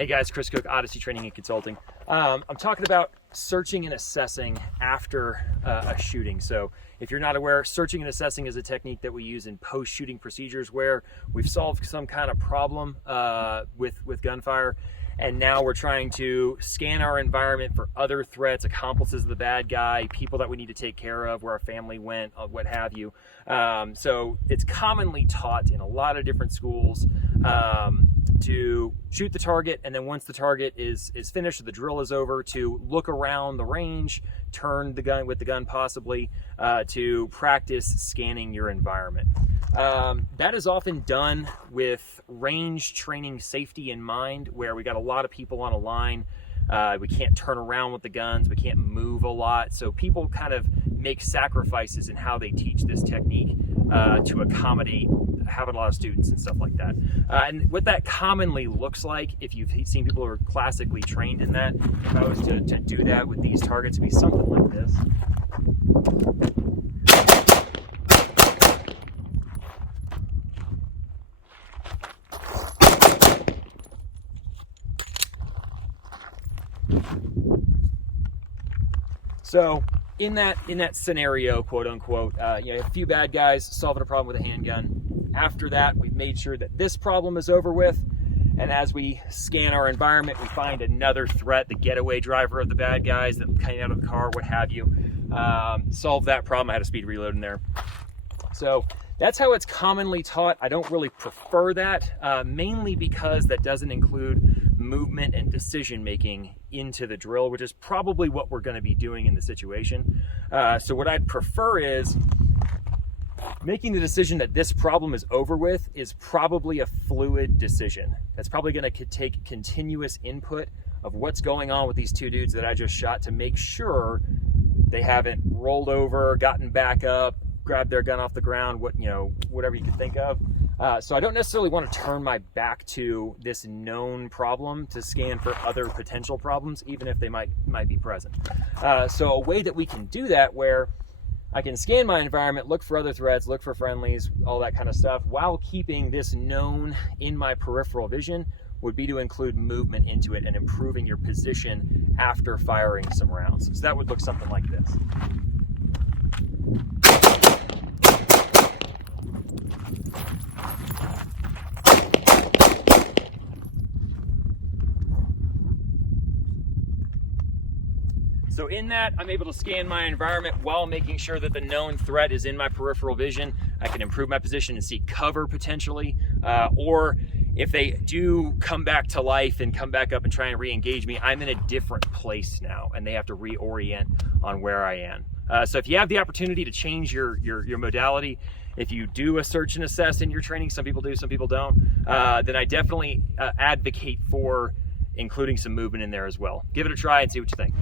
Hey guys, Chris Cook, Odyssey Training and Consulting. I'm talking about searching and assessing after a shooting. So if you're not aware, searching and assessing is a technique that we use in post-shooting procedures where we've solved some kind of problem with gunfire, and now we're trying to scan our environment for other threats, accomplices of the bad guy, people that we need to take care of, where our family went, what have you. So it's commonly taught in a lot of different schools to shoot the target, and then once the target is finished, the drill is over, to look around the range, turn the gun with the gun possibly, to practice scanning your environment. That is often done with range training safety in mind, where we got a lot of people on a line. We can't turn around with the guns, we can't move a lot, so people kind of make sacrifices in how they teach this technique to accommodate having a lot of students and stuff like that. And what that commonly looks like, if you've seen people who are classically trained in that, if I was to do that with these targets, it'd be something like this. So in that scenario, quote unquote, a few bad guys solving a problem with a handgun. After that, we've made sure that this problem is over with. And as we scan our environment, we find another threat, the getaway driver of the bad guys that came out of the car, what have you. Solve that problem. I had a speed reload in there. So that's how it's commonly taught. I don't really prefer that, mainly because that doesn't include movement and decision making into the drill, which is probably what we're going to be doing in the situation. So what I'd prefer is making the decision that this problem is over with is probably a fluid decision. That's probably going to take continuous input of what's going on with these two dudes that I just shot to make sure they haven't rolled over, gotten back up, grabbed their gun off the ground, whatever you could think of. So I don't necessarily want to turn my back to this known problem to scan for other potential problems, even if they might be present. So a way that we can do that, where I can scan my environment, look for other threats, look for friendlies, all that kind of stuff, while keeping this known in my peripheral vision, would be to include movement into it and improving your position after firing some rounds. So that would look something like this. So in that, I'm able to scan my environment while making sure that the known threat is in my peripheral vision. I can improve my position and see cover potentially, or if they do come back to life and come back up and try and re-engage me, I'm in a different place now, and they have to reorient on where I am. So if you have the opportunity to change your modality, if you do a search and assess in your training, some people do, some people don't, then I definitely advocate for including some movement in there as well. Give it a try and see what you think.